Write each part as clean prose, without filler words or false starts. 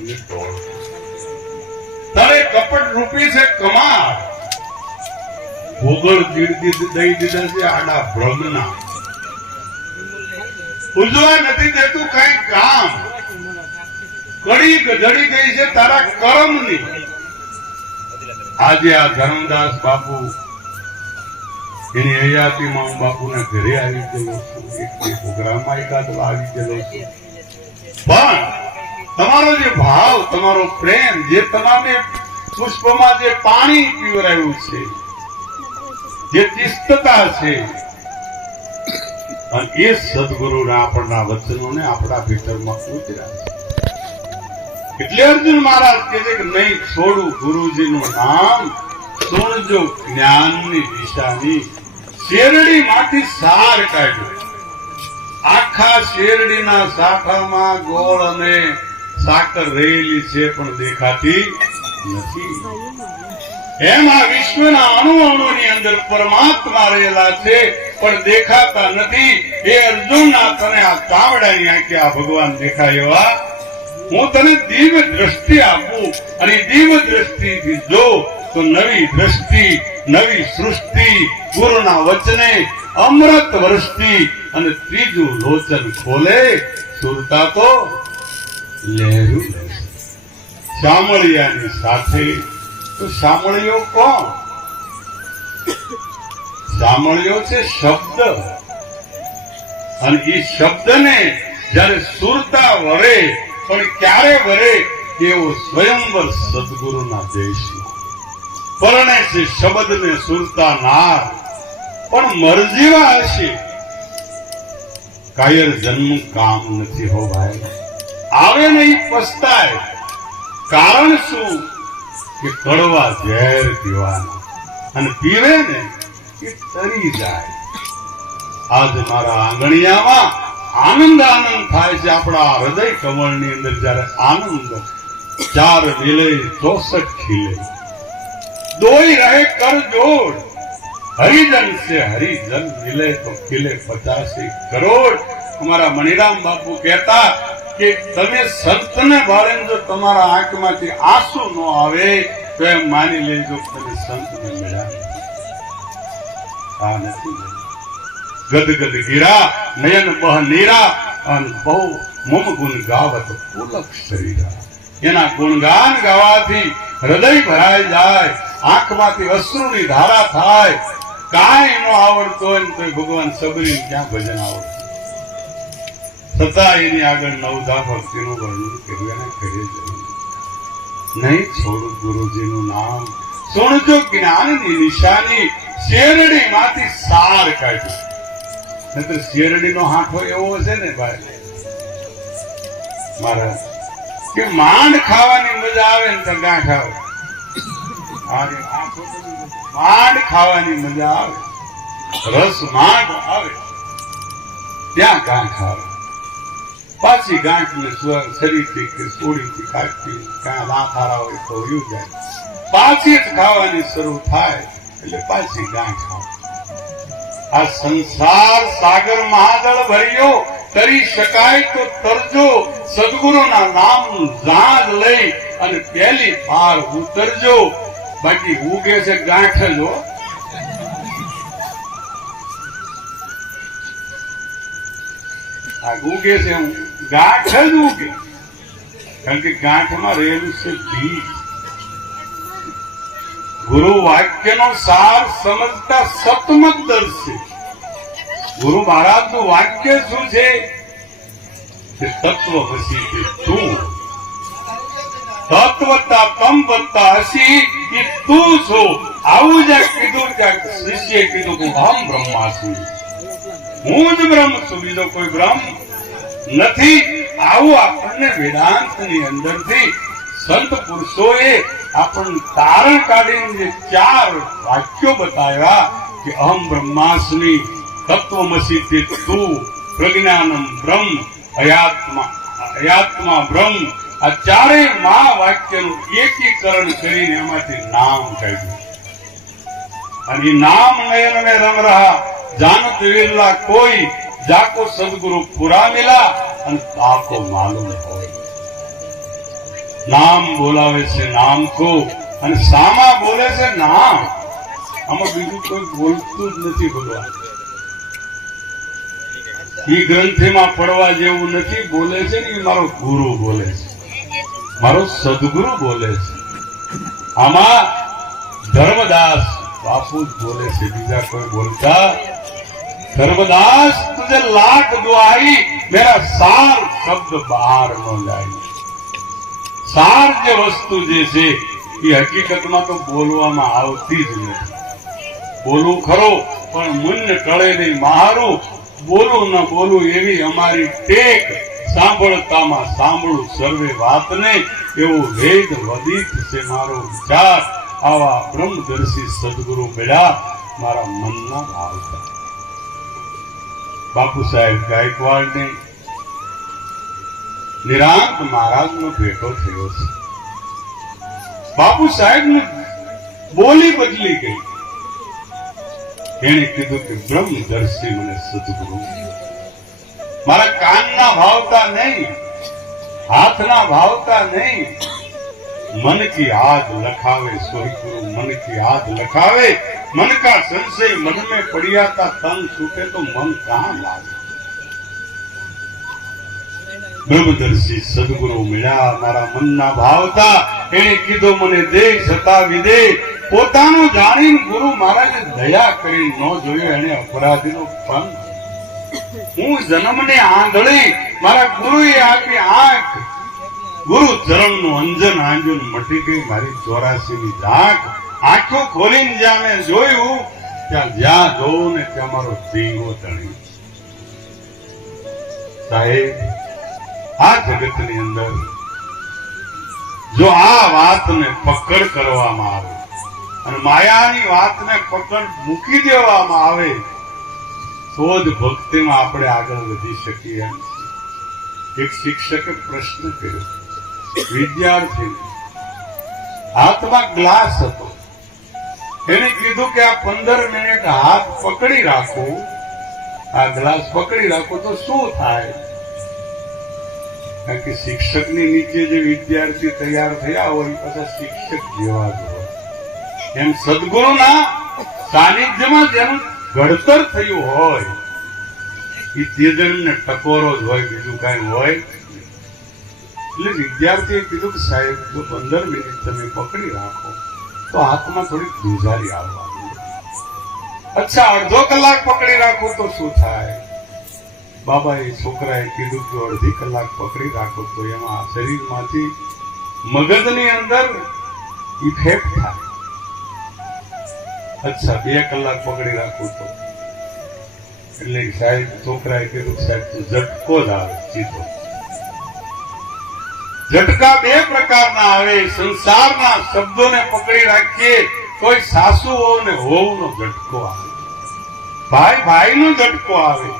તમને તોડ તારે કપટ રૂપી છે કમાર ભોગળ દઈ દીધા છે આડા ભ્રમના ઉજવા નથી દેતું કઈ કામ કડી ગઢડી ગઈ છે તારા કર્મની આજે આ ધર્મદાસ બાપુ એની હયાતીમાં હું બાપુના ઘરે આવી ગયો છું એક પ્રોગ્રામમાં એકાદ આવી ગયેલો છું પણ તમારો જે ભાવ તમારો પ્રેમ જે તમારે પુષ્પમાં જે પાણી પીવરાયું છે જે તિસ્તતા છે અને એ સદગુરુના આપણના વચનોને આપણા ભીતરમાં ઉતર્યા છે એટલે અર્જુન મહારાજ કહે છે કે નહીં છોડું ગુરુજીનું નામ સુણજો જ્ઞાનની દિશાની શેરડી માંથી સાર કાઢ્યો આખા શેરડીના શાખામાં ગોળ અને સાકર રહેલી છે પણ દેખાતી નથી એમ આ વિશ્વના અણુ અણુની અંદર પરમાત્મા રહેલા છે પણ દેખાતા નથી એ અર્જુન તને આ કાવડાની આંખે આ ભગવાન દેખાય એવા હું તને દિવ્ય દ્રષ્ટિ આપું અને દિવ્ય દ્રષ્ટિથી જો તો નવી દ્રષ્ટિ નવી સૃષ્ટિ ગુરુના વચને અમૃત વરસતી અને ત્રીજું લોચન ખોલે સુરતા તો લહેરું શામળિયાની સાથે તો શામળિયો કોણ શામળિયો છે શબ્દ અને એ શબ્દને જયારે સુરતા વરે પણ ક્યારે વરે એવો સ્વયંવર સદગુરુના દેશમાં પરણે છે શબ્દને સુરતા નાર પણ મરજીવા હશે કાયર જન્મ કામ નથી હો ભાઈ આવે નહીં પસ્તાય કારણ શું કે કડવા ઝેર પીવાના અને પીવે ને એ તરી જાય આજ મારા આંગણિયામાં આનંદ થાય છે આપણા હૃદય કમળની અંદર જયારે આનંદ ચાર મિલે 64 ખીલે દોઈ રહે કર જોડ હરિજન से હરિજન મિલે તો ખીલે 85 કરોડ અમારા મણિરામ બાપુ કહેતા કે તમે સંતને ભાળે જો તમારા આંખમાંથી આંસુ ન આવે તો એમ માની લેજો તમે સંતને મળ્યા આ નથી ગદગદ ગીરા નયન બહ નીરા અને બહુ મમ ગુણ ગાવત પુલક શરીરા એના ગુણગાન ગાવાથી હૃદય ભરાઈ જાય આંખમાંથી અશ્રુની ધારા થાય કાંઈ ન આવડતો હોય તો ભગવાન સબરી ક્યાં ભજન આવડતું છતાં એની આગળ નવધા ભક્તિનું વર્ણન કર્યું એને કરી નહીં છોડું ગુરુજીનું નામ સુણજો જ્ઞાનની નિશાની શેરડી માંથી સાર કાઢ્યું શેરડી નો હાથો એવો છે ને ભાઈ મારા કે માંડ ખાવાની મજા આવે ને તો ગાંઠ આવે માંડ ખાવાની મજા આવે રસ માંડ આવે ત્યાં ગાંઠ આવે પાછી ગાંઠ ને શરીરથી કે સોડીથી કાઢતી કાંઈ લાખારા હોય તો વયું જાય પાછી જ ખાવાની શરૂ થાય એટલે પાછી ગાંઠ આવે આ સંસાર સાગર મહાજળ ભર્યો તરી શકાય તો તરજો સદગુરુના નામનું ઝાંજ લઈ અને પહેલી પાર ઉતરજો બાકી ઉગે છે ગાંઠ જ હો આ ઉગે છે ગાંઠ જ ઉગે કારણ કે ગાંઠમાં રહેલું છે બીજ ગુરુ વાક્યનો સાર સમજતા સતમત દર્શે ગુરુ મહારાજનું વાક્ય શું છે તત્વ હસી કે તું તત્વતા તમ વત્તા હસી કે તું છો આવું જ કીધું કે શિષ્ય કીધું કે હમ બ્રહ્માસ્મિ હું જ બ્રહ્મ છું બીજો કોઈ બ્રહ્મ નથી આવું આપણને વેદાંતની અંદરથી સંત પુરુષોએ આપણને તારણ કાઢીને જે 4 વાક્યો બતાવ્યા કે અહમ બ્રહ્માસ્મિ તત્વમસી તે તું પ્રજ્ઞાનમ બ્રહ્મ અયાત્મા બ્રહ્મ આ ચારેય મહાવાક્યનું એકીકરણ કરીને એમાંથી નામ કાઢ્યું અને નામ નયન में रम रहा जानत विरला कोई जाको सदगुरु पूरा मिला અને તાકો માલુમ હોય નામ બોલાવે છે નામ કો, અને સામા બોલે છે નામ. આમાં બીજું કોઈ બોલતું જ નથી ભગવાન. ઈ ગ્રંથમાં પડવા જેવું નથી. બોલે છે ને એ મારો ગુરુ બોલે છે, મારો સદગુરુ બોલે છે. આમાં ધર્મદાસ બાપુ જ બોલે છે, બીજા કોઈ બોલતા. ધર્मदास तुझे लाख दुआई मेरा सार शब्द बहार न जाए. सार જે વસ્તુ જે છે એ હકીકતમાં તો બોલવામાં આવતી જ નથી. બોલવું ખરો પણ મુન્ન ટળે નહીં મારું. બોલું ન બોલું એવી અમારી ટેક. સાંભળતામાં સાંભળું સર્વે વાતને, એવું વેદ વદિત છે મારો વિચાર. આવા બ્રહ્મદર્શી સદગુરુ મળ્યા મારા મનના ભાવતા. બાપુ સાહેબ ગાયકવાડ ને નિરાંત મહારાજ નો ભેટો થયો છે. બાપુ સાહેબ ની બોલી બદલી ગઈ. એને કીધું કે બ્રહ્મદર્શી મને સદગુરુ. મારા કાનના ભાવતા નહીં, હાથના ભાવતા નહીં. मन की आग लखावे सोई गुरु, मन की आग लखावे. मन का संशय मन में पड़िया था, तंग छूटे तो मन कहां लागे. બ્રહ્મદર્શી સદગુરુ મળ્યા મારા મનના ભાવતા. એને કીધું મને દે છતાં વિદે. પોતાનું જાણીને ગુરુ મહારાજે દયા કરી ન જોયું. એને અપરાધીનો પંથ. હું જન્મને આંધળી, મારા ગુરુએ આપી આંખ. ગુરુ ચરણ નું અંજન આંજન મટી ગઈ મારી 84 ની ઝાંક. આંખો ખોલીને જ્યાં મેં જોયું, ત્યાં જ્યાં જોઉં ને ત્યાં મારો દીવો તણી. સાહેબ, આ જગતની અંદર જો આ વાતને પકડ કરવામાં આવે અને માયાની વાતને પકડ મૂકી દેવામાં આવે તો જ ભક્તિમાં આપણે આગળ વધી શકીએ. એક શિક્ષકે પ્રશ્ન કર્યો વિદ્યાર્થી, હાથમાં ગ્લાસ હતો. એને કીધું કે આ 15 મિનિટ હાથ પકડી રાખો, આ ગ્લાસ પકડી રાખો તો શું થાય? કારણ કે શિક્ષકની નીચે જે વિદ્યાર્થી તૈયાર થયા હોય પાછા શિક્ષક જેવા જ હોય. એમ સદગુરુના સાનિધ્યમાં જેનું ઘડતર થયું હોય એ તેજનને ટકોરો જ હોય, બીજું કઈ હોય. એટલે વિદ્યાર્થીએ કીધું કે સાહેબ જો 15 મિનિટ તમે પકડી રાખો તો હાથમાં થોડીક ધ્રુજારી આવવાની. અચ્છા, અડધો કલાક પકડી રાખો તો શું થાય? બાબાએ છોકરાએ કીધું કે અડધી કલાક પકડી રાખો તો એમાં શરીરમાંથી મગજની અંદર ઇફેક્ટ થાય. અચ્છા, 2 કલાક પકડી રાખો તો? એટલે સાહેબ છોકરાએ કીધું સાહેબ તો ઝટકો જ આવે સીધો. ઝટકા 2 પ્રકારના આવે. સંસારના શબ્દોને પકડી રાખીએ કોઈ સાસુઓ ને વહુનો ઝટકો આવે, ભાઈ ભાઈનો ઝટકો આવે,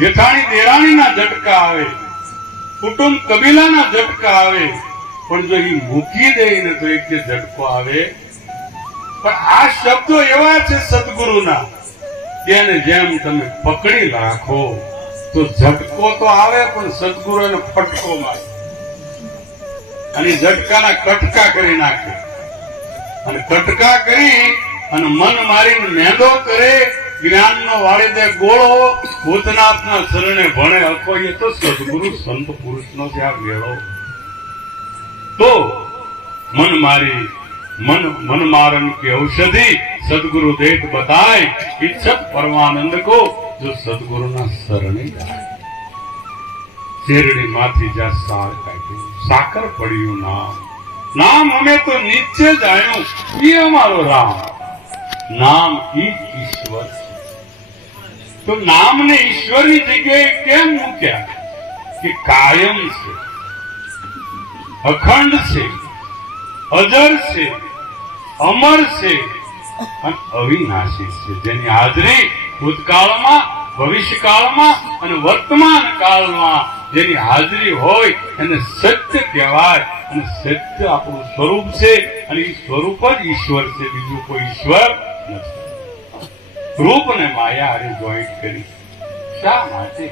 જેઠાણી દેરાણીના ઝટકા આવે, કુટુંબ કબીલાના ઝટકા આવે. પણ જો એ મૂકી દે ને તો એક ઝટકો આવે. પણ આ શબ્દો એવા છે સદગુરુના તેને જેમ તમે પકડી રાખો તો ઝટકો તો આવે પણ સદગુરુ એને ફટકો મારે અને ઝટકાના કટકા કરી નાખે. અને કટકા કરી અને મન મારીને મેંદો કરે. જ્ઞાનનો વાળી દે ગોળો. ભૂતનાથના શરણે ભણે અખોઈએ તો સદગુરુ સંત પુરુષનો છે આ વેળો. તો મન મારી मन मारन की औषधि सदगुरु देत बताए. इच्छत परमानंद को जो सदगुरु ना शरणे जाए. શેરડી માંથી જ્યાં સાર કાઢ્યું, સાકર પડ્યું નામ. નામ અમે તો નીચે જ આવ્યું, એ અમારો રામ. નામ ઈ જ ઈશ્વર છે. તો નામને ઈશ્વરની જગ્યાએ કેમ મૂક્યા? કે કાયમ છે, અખંડ છે, અજર છે, અમર છે અને અવિનાશી છે. જેની હાજરી ભૂતકાળમાં, ભવિષ્યકાળમાં અને વર્તમાન કાળમાં જેની હાજરી હોય એને સત્ય કહેવાય. અને સત્ય આપણું સ્વરૂપ છે અને એ સ્વરૂપ જ ઈશ્વર છે, બીજું કોઈ ઈશ્વર નથી. રૂપ ને માયા હારે જોઈન્ટ કરી શા માટે?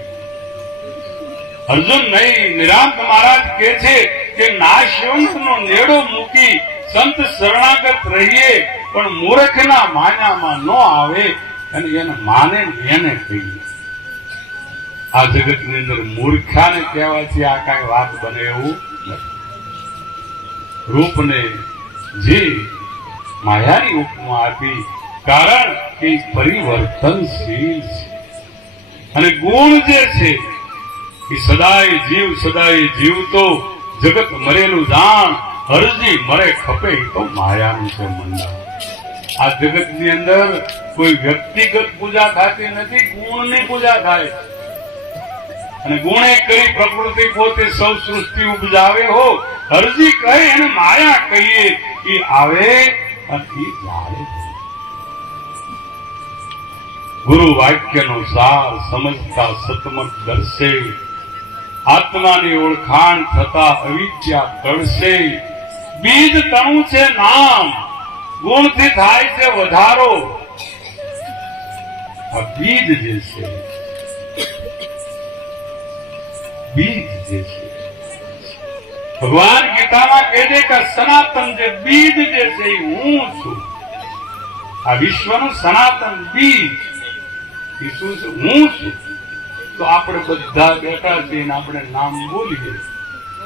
અર્જુન નહીં, નિરાંત મહારાજ કહે છે કે નાશવંત નો નેડો મૂકી સંત શરણાગત રહીએ, પણ મૂર્ખના માન્યામાં ન આવે અને એને માને એને કહીએ. આ જગતની અંદર મૂર્ખાને કહેવાથી આ કાંઈ વાત બને એવું નથી. રૂપને જે માયાની ઉપમા આપી, કારણ કે પરિવર્તનશીલ છે અને ગુણ જે છે એ સદાય જીવતો જગત મરેલું જાણ, હરજી મરે ખપે તો માયાનું છે મંડા. આ જગતની અંદર કોઈ વ્યક્તિગત પૂજા થતી નથી, ગુણની પૂજા થાય. અને ગુણે કરી પ્રકૃતિ પોતે સૌ સૃષ્ટિ ઉપજાવે હો, હરજી કહે અને માયા કહીએ એ આવે અને એ જાણે. ગુરુ વાક્યનો સાર સમજતા સતમત દર્શે, આત્માની ઓળખાણ થતા અવિદ્યા તળશે. બીજ તણું છે નામ, ગુણથી થાય છે વધારો. આ બીજ જે છે, બીજ જે છે, ભગવાન ગીતામાં કહે છે કે સનાતન જે બીજ જે છે એ હું છું. આ વિશ્વનું સનાતન બીજ એ શું છે? હું છું. તો આપણે બધા બેઠા છીએ આપણે નામ બોલીએ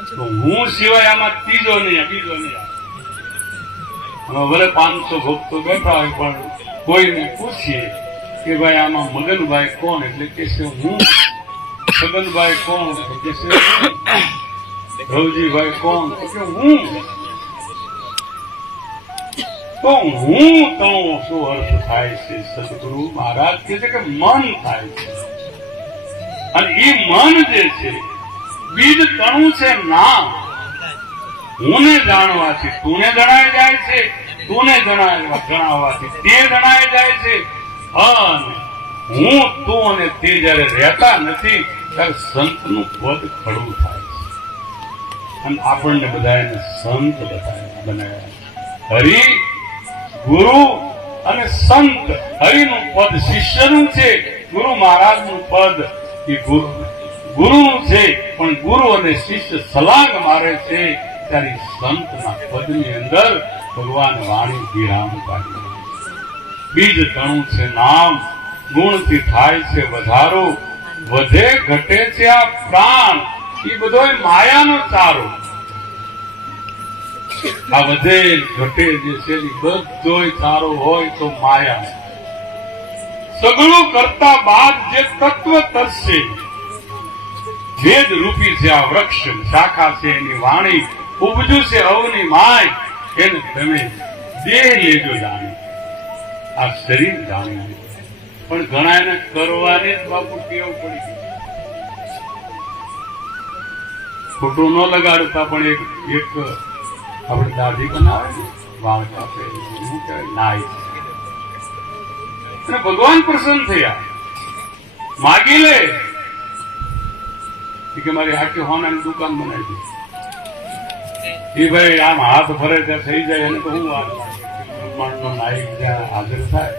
તો હું સિવાય આમાં ત્રીજો નહીં, બીજો નહીં. ભલે 500 ભક્તો બેઠા હોય પણ કોઈને પૂછીએ કે ભાઈ આમાં મગનભાઈ કોણ, એટલે કે છે હું. છગનભાઈ કોણ, તો કે છે રવજીભાઈ કોણ, તો કે હું. તો હું તો શું અર્થ થાય છે? સદગુરુ મહારાજ કહે છે કે મન થાય છે. અને એ મન જે છે બીજ તણું છે નામ. હુંને જાણવાથી તુને જણાય જાય છે, તુને જણાવવાથી તે જણાય જાય છે. અને હું તું અને તે જયારે રહેતા નથી ત્યારે સંતનું પદ ખડું થાય છે. અને આપણને બધાને સંત બનાવ્યા. હરિ, ગુરુ અને સંત. હરિનું પદ શિષ્યનું છે, ગુરુ મહારાજનું પદ એ ગુરુનું છે. પણ ગુરુ અને શિષ્ય સલાંગ મારે છે ત્યારે સંતના પદની અંદર ભગવાન વાણી વિરામ કાઢી. બીજ તણું છે નામ, ગુણથી થાય છે વધારો. વધે ઘટે છે આ પ્રાણ, એ બધો માયાનો ચારો. આ વધે ઘટે જે છે બધો ચારો હોય તો માયા. સગળું કરતા બાદ જે તત્વ તરશે, વેદ રૂપી છે આ વૃક્ષ, શાખા છે એની વાણી, ઉપજ્યું છે અવની માય. એને તમે દેહ લેજો જાણી, આ શરીર જાણી લેજો. પણ ઘણા એને કરવાની જ બાપુ ટેવ પડી ગઈ. ખોટું ન લગાડતા પણ એક આપણે દાઢી બનાવે ને, વાળ કાપે, શું કહેવાય, નાઈ. અને ભગવાન પ્રસન્ન થયા, માગી લે કે મારી આખી હોનાની દુકાન બનાવી દે. એ ભાઈ આમ હાથ ભરે ત્યાં થઈ જાય એને તો હું વાત બ્રહ્માંડનો નાયક જ્યાં હાજર થાય.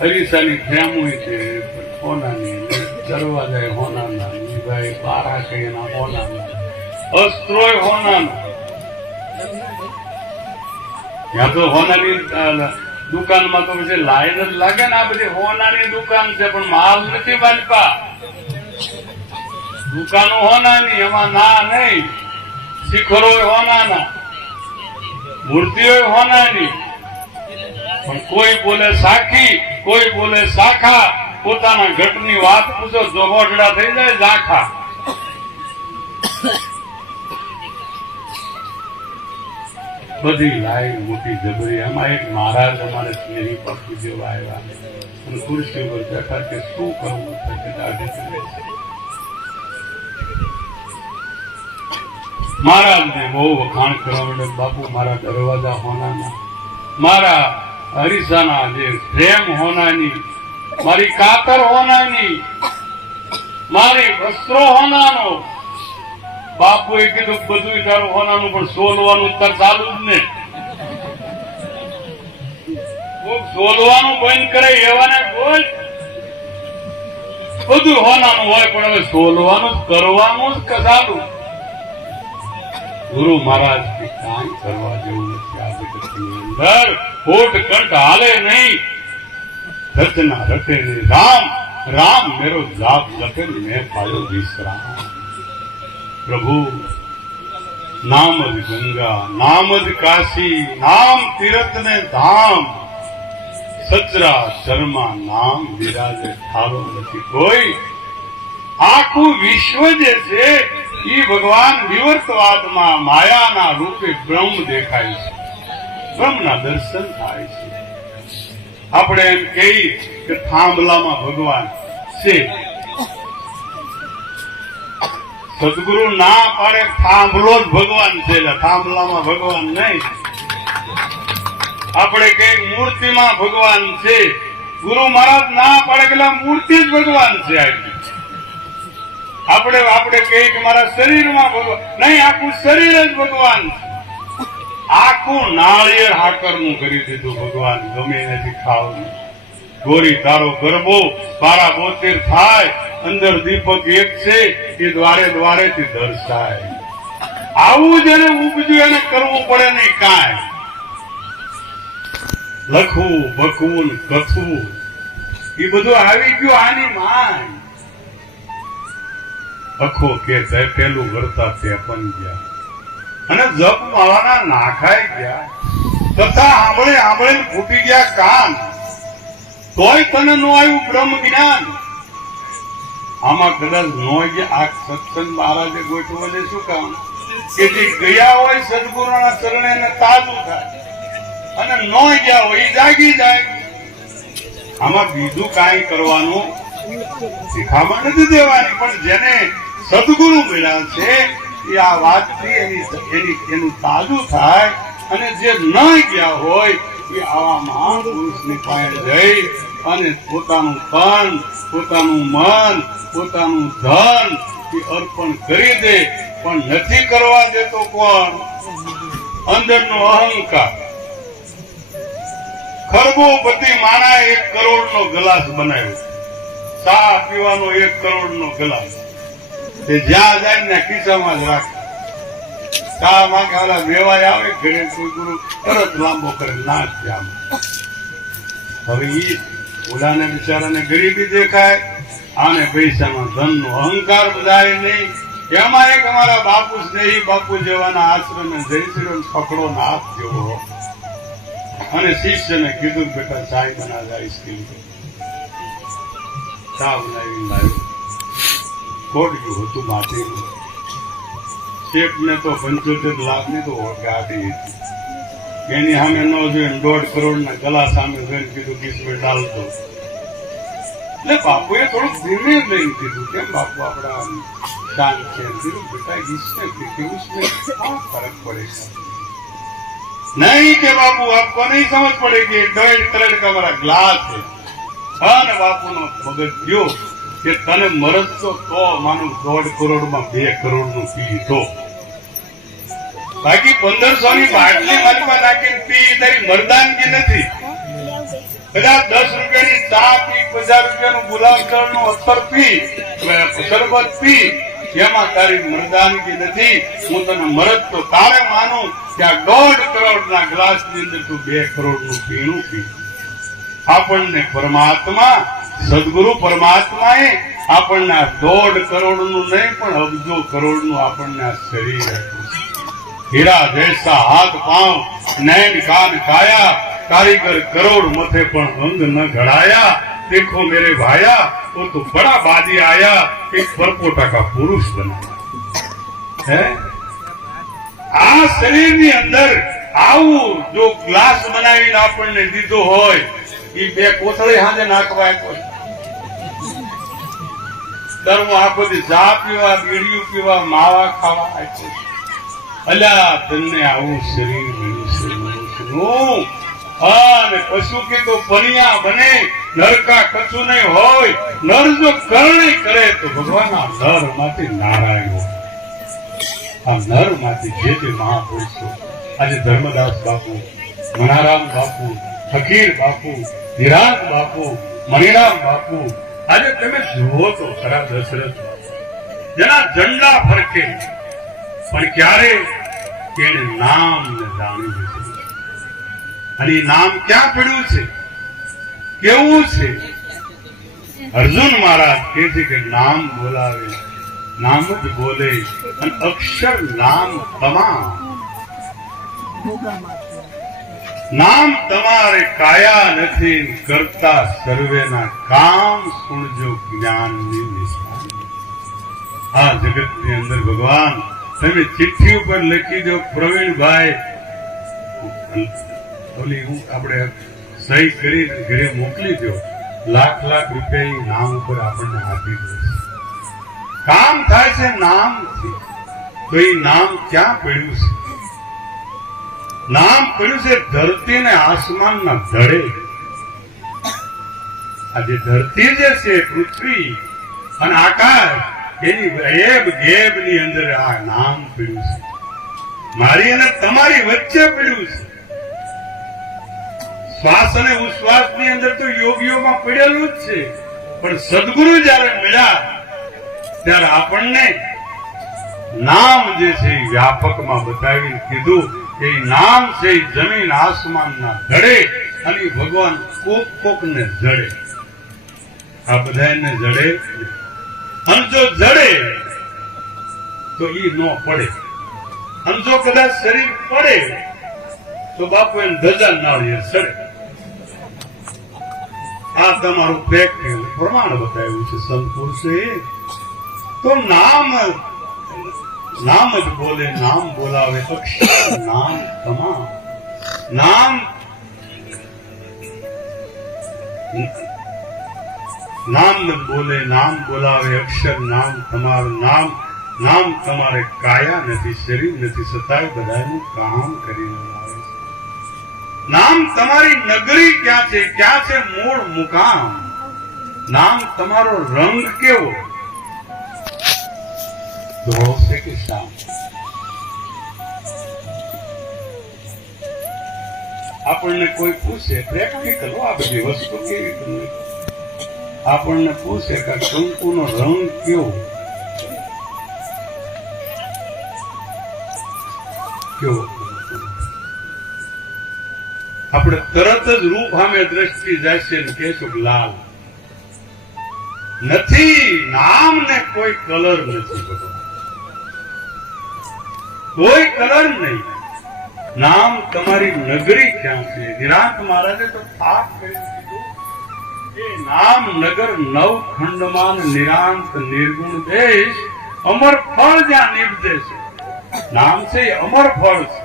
હરીસાની ફેમું છે હોનાની, દરવાજા હોનાના, ભાઈ બારા કઈના હોનાના, અસ્ત્રોય હોનાના. ત્યાં તો હોનાની દુકાનમાં તો પછી લાઈન જ લાગે ને. આ બધી હોનાની દુકાન છે પણ માલ નથી બાંધતા. દુકાનો હોનાની, એમાં ના નહીં. શિખરો હોનાના, મૂર્તિઓ હોનાની. પણ કોઈ બોલે સાખી, કોઈ બોલે શાખા. પોતાના ઘટની વાત પૂછો, જોગોટડા થઈ જાય ઝાખા. બધી લાઈન મોટી જબરી. એમાં એક મહારાજ અમારે સ્નેહી પક્ષુ જેવા આવ્યા અને ખુરશી ઉપર બેઠા કે શું કરવું છે. મહારાજને બહુ વખાણ કરવા માટે, બાપુ મારા દરવાજા હોનાના, મારા હરીસાના જે પ્રેમ હોનાની, મારી કાતર હોનાની, મારી વસ્ત્રો હોનાનો. બાપુએ કીધું બધું તારું હોનાનું, પણ સોલવાનું તાર ચાલુ જ ને. સોલવાનું બંધ કરે એવાને બોલ. બધું હોનાનું હોય, પણ હવે સોલવાનું જ કરવાનું જ કદાલું. ગુરુ મહારાજ કે કાંઈ કરવા જેવું નથી આ જગતની અંદર. ખોટ કંઠ હાલે નહીં, રચના રટે નહીં. રામ રામ મેરો જાપ લખે, મેં પાયો વિશ્રામ. પ્રભુ નામ જ ગંગા, નામ જ કાશી, નામ તીર્થ ને ધામ. સચરા શર્મા નામ વિરાજે, ઠારો નથી કોઈ. આખું વિશ્વ જે છે એ ભગવાન વિવર્તવાદમાં માયાના રૂપે બ્રહ્મ દેખાય છે, બ્રહ્મના દર્શન થાય છે. આપણે એમ કહીએ કે થાંભલામાં ભગવાન છે. સદગુરુ ના પાડે થાંભલો જ ભગવાન છે, થાંભલામાં ભગવાન નહીં. આપણે કઈ મૂર્તિમાં ભગવાન છે, ગુરુ મહારાજ ના પાડે કે મૂર્તિ જ ભગવાન છે. આપણે કહીએ કે મારા શરીરમાં ભગવાન નહીં, આખું શરીર જ ભગવાન છે. આખું નાળિયેર હાકરનું કરી દીધું ભગવાન, ગમે નથી ખાવું. ગોરી તારો ગરબો 12-72 થાય, અંદર દીપક એક છે, એ દ્વારે દ્વારેથી દર્શાય. આવું જેને ઉપજ્યું એને કરવું પડે નહીં કાંઈ. લખવું બખવું કથવું એ બધું આવી ગયું આની માન. અખો કે પેલું વર્તા તે પંજ્યા, અને જપ માળાના નાખાઈ ગયા, તથા આંબળે આંબળે ફૂટી ગયા કાન. તોય તને નો આવ્યું બ્રહ્મ જ્ઞાન. આમાં કદાચ નો ગયા. આ સત્સંગ મહારાજે ગોઠવને શું કામ કે જે ગયા હોય સદગુરુના ચરણે એને તાજું થાય, અને નો ગયા હોય એ જાગી જાય. આમાં બીજું કાંઈ કરવાનું શીખામાં નથી દેવાની. પણ જેને સદગુરુ મળ્યા છે એ આ વાતથી એનું તાજું થાય. અને જે ન ગયા હોય એ આવા મહાપુરુષની પાસે જઈ અને પોતાનું તન, પોતાનું મન, પોતાનું ધન એ અર્પણ કરી દે. પણ નથી કરવા દેતો કોણ? અંદરનો અહંકાર. ખરબોપતિ માણા 1 કરોડનો ગ્લાસ બનાવ્યો, ચા પીવાનો 1 કરોડનો ગ્લાસ. તે જ્યાં જાય ને ખિસ્સામાં જ રાખે. ચા માંગે ઓલા વેવાય આવે ઘરે, કોઈ ગુરુ તરત લાંબો કરે નાખ આમ. હવે ઈ ઓલાને બિચારાને ગરીબી દેખાય, આને પૈસાનો ધનનો અહંકાર બધાય નહીં. એમાં એક અમારા બાપુ સ્નેહી બાપુ જેવાના આશ્રમે જયશ્રી પકડો ના હાથ જેવો, અને શિષ્યને કીધું બેટા ચાય બનાવી આઈસ્ક્રીમ. ચા બનાવી લાવ્યો, ખોટું હતું માટીનું. શેઠને તો 75 લાખની તો ગાડી હતી. એની સામે ન જોઈને 1.5 કરોડના ગલા સામે જોઈને કીધું 20 મિનિટ ચાલતો. એટલે બાપુએ થોડુંક ધીમે લઈને કીધું, કેમ બાપુ આપડા શાંત છે? કીધું બેટા 20 में क्या फर्क पड़ेगा? नहीं के बाबू आपको नहीं समझ पड़ेगी. 1.5 करोड़ का हमारा ग्लास है. અને બાપુનો મગજ ગયો કે તને મરદ તો માનું 1.5 કરોડમાં 2 કરોડનું પી તો, બાકી 1500 ની બાટલી મારી નાખીને પી તારી મરદાનગી નથી. કદાચ 10 રૂપિયાની ચા પી, 50 રૂપિયાનું ગુલાબજળનું અત્તર પી, શરબત પી, એમાં તારી મરદાનગી નથી. હું તને મરદ તો તારે માનું કે આ 1.5 કરોડના ગ્લાસની અંદર તું 2 કરોડનું પીણું પી. આપણને પરમાત્મા, સદગુરુ પરમાત્માએ આપણને 1.5 કરોડનું નહીં પણ અબજો કરોડનું આપણને આ શરીર આપ્યું. હીરા જૈસા હાથ પાંવ, નૈન કાન કાયા, કારીગર કરોડ મથે પણ અંગ ન ઘડાયા. દેખો મેરે ભાયા, वो तो बड़ा बाजी आया, एक परपोटा का पुरुष बना है. આ શરીરની અંદર આવું જો ગ્લાસ બનાવીને આપણને દીધો હોય, એ 2 કોથળી હાજે નાખવા આપ્યો. દરવું આખો દી ચા પીવા, બીડીયું પીવા, માવા ખાવા આપ્યો. અલ્યા તને આવું શરીર મળ્યું. અને પશુ કે તો પનિયા બને, નરકા કશું નહીં હોય. નર જો કરણી કરે તો ભગવાન આ નર માંથી નારાયણ. આ નર માંથી જે મહાપુરુષો આજે ધર્મદાસ બાપુ, મનારામ બાપુ, ફકીર બાપુ, નિરાંત બાપુ, મણિરામ બાપુ, આજે તમે જુઓ તો ખરા દશરથ જેના ઝંડા ફરકે પણ ક્યારે એને નામ જાણ્યું નથી. અને એ નામ ક્યાં પડ્યું છે, કેવું છે? અર્જુન મહારાજ કહે છે કે નામ બોલાવે, નામ જ બોલે, અને અક્ષર નામ તમામ. નામ તમારે કાયા નથી, કરતા સર્વેના કામ, સુણજો જ્ઞાનની નિશાન. આ જગતની અંદર ભગવાન તમે ચિઠ્ઠી ઉપર લખી દો પ્રવીણભાઈ, ઓલી હું આપણે સહી કરી ઘરે મોકલી દો, લાખ લાખ રૂપિયા નામ ઉપર આપણને આપી દે. કામ થાય છે નામથી. તો એ નામ ક્યાં પડ્યું છે? નામ પડ્યું છે ધરતી ને આસમાનના ધડે. આજે ધરતી જે છે, પૃથ્વી અને આકાશ, એની એબ ગેબ ની અંદર આ નામ પડ્યું છે. મારી અને તમારી વચ્ચે પડ્યું છે. શ્વાસ અને ઉશ્વાસ ની અંદર તો યોગીઓમાં પડેલું જ છે. પણ સદગુરુ જયારે મળ્યા ત્યારે આપણને નામ જે છે એ વ્યાપકમાં બતાવીને કીધું કે નામ છે જમીન આસમાનના ધડે, અને ભગવાન કોક કોક ને જડે. આ બધાને જડે, અને જો જડે તો ઈ ન પડે, અને જો કદાચ શરીર પડે તો બાપુ એને ધજા નાળીએ ચડે. આ તમારું પ્રેક્ટિકલ પ્રમાણ બતાવ્યું છે સંત પુરુષે. તો નામ નામ જ બોલે, નામ બોલાવે, અક્ષર નામ તમામ. નામ નામ જ બોલે, નામ બોલાવે, અક્ષર નામ તમારું. નામ નામ તમારે કાયા નથી, શરીર નથી, છતાંય બધાનું કામ કરીને આવે છે. નામ તમારી નગરી ક્યાં છે, ક્યાં છે મૂળ મુકામ? નામ તમારો રંગ કેવો, ધોળો છે કે શ્યામ? આપણને કોઈ પૂછે, પ્રેક્ટિકલ આ બધી વસ્તુ કેવી તમને, આપણને પૂછે કે કંકુનો રંગ કેવો, કેવો? આપણે તરત જ રૂપ સામે દ્રષ્ટિ જશે ને કહેશું લાલ. નથી, નામ ને કોઈ કલર નથી, કોઈ કલર નહીં. નામ તમારી નગરી ક્યાં છે? નિરાંત મહારાજે તો થાપ કરી દીધું કે નામ નગર નવ ખંડમાન નિરાંત નિર્ગુણ દેશ, અમર ફળ જ્યાં નિપજે છે. નામ છે અમર ફળ છે,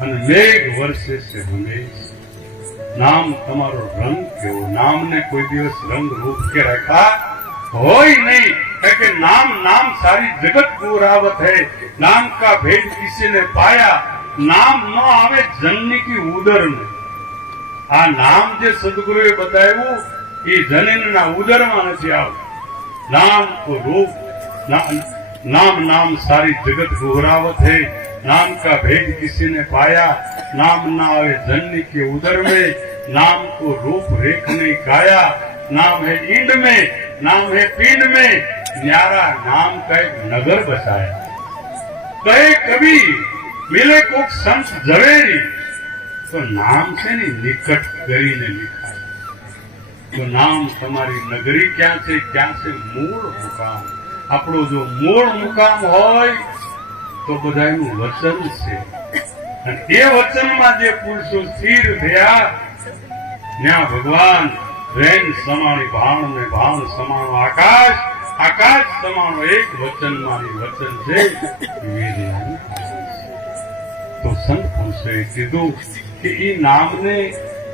અને મેઘ વર્ષે છે હંમેશ. નામ તમારો રંગ કેવો? નામને કોઈ દિવસ રંગ રૂપ કે રખા હોય નહીં, કે नाम नाम सारी जगत गौरावत है, नाम का भेद किसी ने पाया, नाम न आवे जननी की उदर में. आ नाम जे सदगुरुए बताव्યું એ જનનના ઉદરમાં નથી આવતું. नाम को रूप नाम नाम सारी जगत गौरावत है, नाम का भेद किसी ने पाया, नाम ना आवे जननी के उदर में, नाम को रूप रेख ने गाया, नाम है इंड में, नाम है पिंड में, न्यारा नाम का एक नगर बसाया. कहे कभी मिले कोक संत झवेरी, तो नाम से नहीं निकट કરીને लिखाય. तो नाम તમારી નગરી ક્યાં છે, ક્યાં છે મૂળ મુકામ. આપણો જો મૂળ મુકામ હોય તો બધાનું વચન છે, અને એ વચનમાં જે પુરુષો સ્થિર થયા ત્યાં ભગવાન રેન સમાણી ભાણ ને ભાણ સમાણો આકાશ, આકાશ સમાણો એક વચન મારી વચન છે વેદનાનું. તો સંત પુરુષોએ કીધું કે એ નામને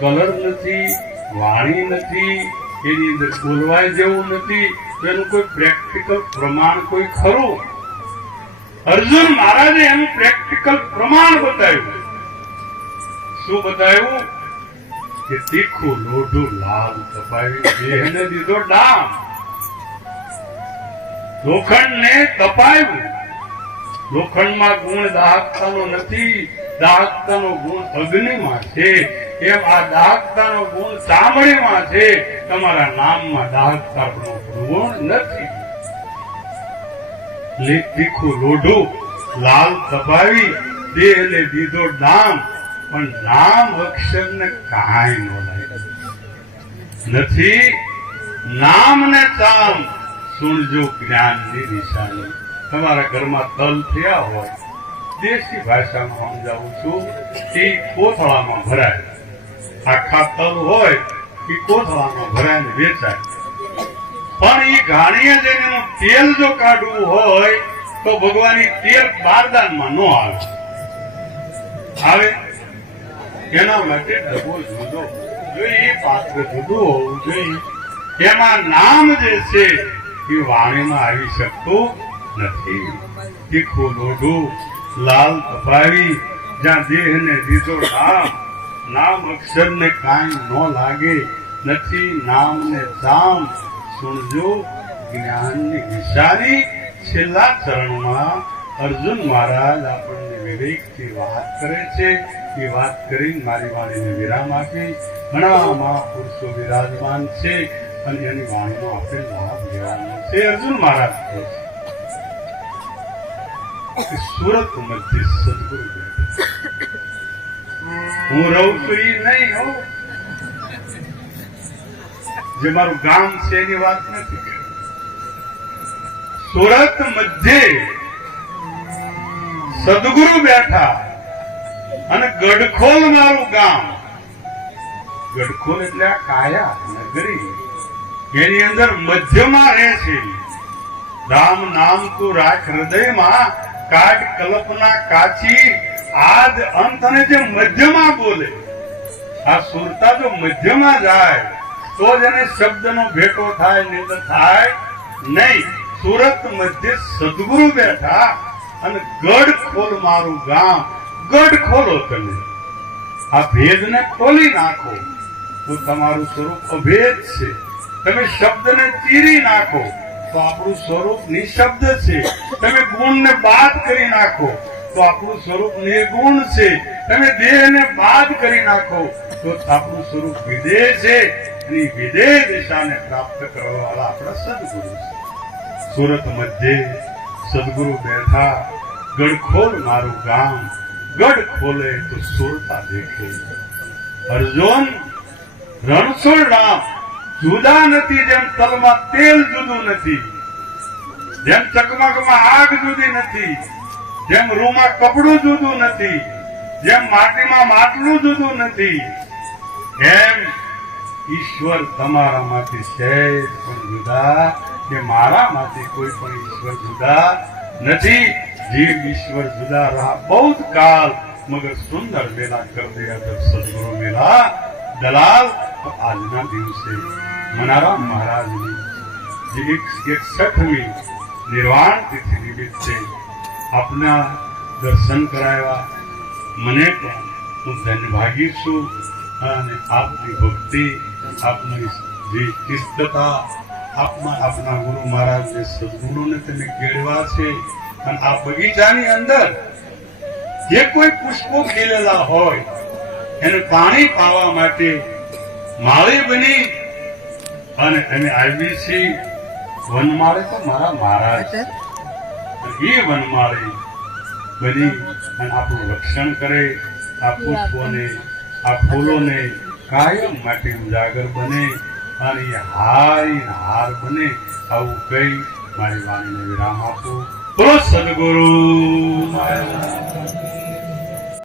કલર નથી, વાણી નથી, એની અંદર બોલવાય જેવું નથી, એનું કોઈ પ્રેક્ટિકલ પ્રમાણ કોઈ ખરું? અર્જુન મહારાજે એનું પ્રેક્ટિકલ પ્રમાણ બતાવ્યું. શું બતાવ્યું? કે તીખું લોઢું લાલ તપાવી દેહને દીધો ડામ. લોખંડને તપાવ્યું. લોખંડમાં ગુણ દાહકતાનો નથી, દાહકતાનો ગુણ અગ્નિમાં છે. એમ આ દાહકતાનો ગુણ ચામડીમાં છે, તમારા નામમાં દાહકતાનો ગુણ નથી. તીખું લોઢું લાલ તપાવી દેહને દીધો નામ, પણ નામ અક્ષરને કાંઈ ન લાગ્યું નથી. નામ ને ચામ સુણજો જ્ઞાનની નિશાની. તમારા ઘરમાં તલ થયા હોય, દેશી ભાષામાં સમજાવું છું, એ કોથળામાં ભરાય. આખા તલ હોય એ કોથળામાં ભરાય ને વેચાય. પણ એ ઘાણીએ જઈને એનું તેલ જો કાઢવું હોય તો ભગવાન તેલ બારદાનમાં ન આવે. એના માટે ડબો જુદો જોઈએ, પાત્ર જુદું હોવું જોઈએ. એમાં નામ જે છે એ વાણીમાં આવી શકતું નથી. તીખું લોઢું લાલ તપાવી જ્યાં દેહને દીધો નામ, નામ અક્ષરને કાંઈ ન લાગે નથી. નામને જામ સુણજો જ્ઞાનની નિશાની. છેલ્લા ચરણમાં અર્જુન મહારાજ આપણને વિવેકથી વાત કરે છે. એ વાત કરીને મારી વાણીને વિરામ આપી. ઘણા મહાપુરુષો વિરાજમાન છે અને એની વાણીનો આપણે લાભ લેવાનો છે. અર્જુન મહારાજ કહે છે સુરત મધ્ય સદગુરુ હું રહું છું એ નહીં હો, જે મારું ગામ છે એની વાત નથી. સુરત મધ્યે સદગુરુ બેઠા અને ગઢખોલ મારું ગામ. ગઢખોલ એટલે આ કાયા નગરી, એની અંદર મધ્યમાં રહે છે. રામ નામ તું રાખ હૃદયમાં, કાઢ કલ્પના કાચી આદ અંત. અને જે મધ્યમાં બોલે, આ સુરતા જો મધ્યમાં જાય તો જ એને શબ્દનો ભેટો થાય, નહીં તો થાય નહીં. સુરત મધ્ય સદગુરુ બેઠા અને ગઢ ખોલ મારું ગામ. ગઢ ખોલો તમે, આ ભેદને ખોલી નાખો તો તમારું સ્વરૂપ અભેદ છે. તમે શબ્દને ચીરી નાખો તો આપણું સ્વરૂપ નિશબ્દ છે. તમે ગુણને બાદ કરી નાખો તો આપણું સ્વરૂપ નિર્ગુણ છે. તમે દેહને બાદ કરી નાખો તો આપણું સ્વરૂપ વિદેહ છે. અને વિદેહ દિશાને પ્રાપ્ત કરવા વાળા આપણા સદગુરુ છે. સુરત મધ્યે સદગુરુ બેઠા, ગઢખોલ મારું ગામ. ગઢ ખોલે તો સુરતા દેખે. અર્જુન રણછોડ રામ જુદા નથી. જેમ તલમાં તેલ જુદું નથી, જેમ ચકમકમાં આગ જુદી નથી, જેમ રૂમાં કપડું જુદું નથી, જેમ માટીમાં માટલું જુદું નથી, એમ ઈશ્વર તમારામાંથી સહેજ પણ જુદા કે મારામાંથી કોઈ પણ ઈશ્વર જુદા નથી. જીવ ઈશ્વર જુદા રહા बहुत काल, मगर सुंदर मेला कर दिया जब सदगुरु मेला दलाल. तो આજના દિવસે મનારામ મહારાજની જે 61મી નિર્વાણ તિથિ નિમિત્તે આપના દર્શન કરાવ્યા. મને પણ હું ધન્યભાગી છું. અને આપની ભક્તિ, આપની જે ચિસ્તતા, આપના ગુરુ મહારાજને સદગુરુને તમે કેળવા છે. અને આ બગીચાની અંદર જે કોઈ પુષ્પો ખીલેલા હોય એને પાણી પાવા માટે માળી બની અને અમે આવી છીએ. વનમાળી તો મારા મહારાજ, એ વનમાળી બની અને આપણું રક્ષણ કરે. આ પુષ્પોને, આ ફૂલોને કાયમ માટે ઉજાગર બને અને એ હાર બને. આવું કઈ મારી વાણીને વિરામ આપું. બોલો સદગુરુ મહારાજ.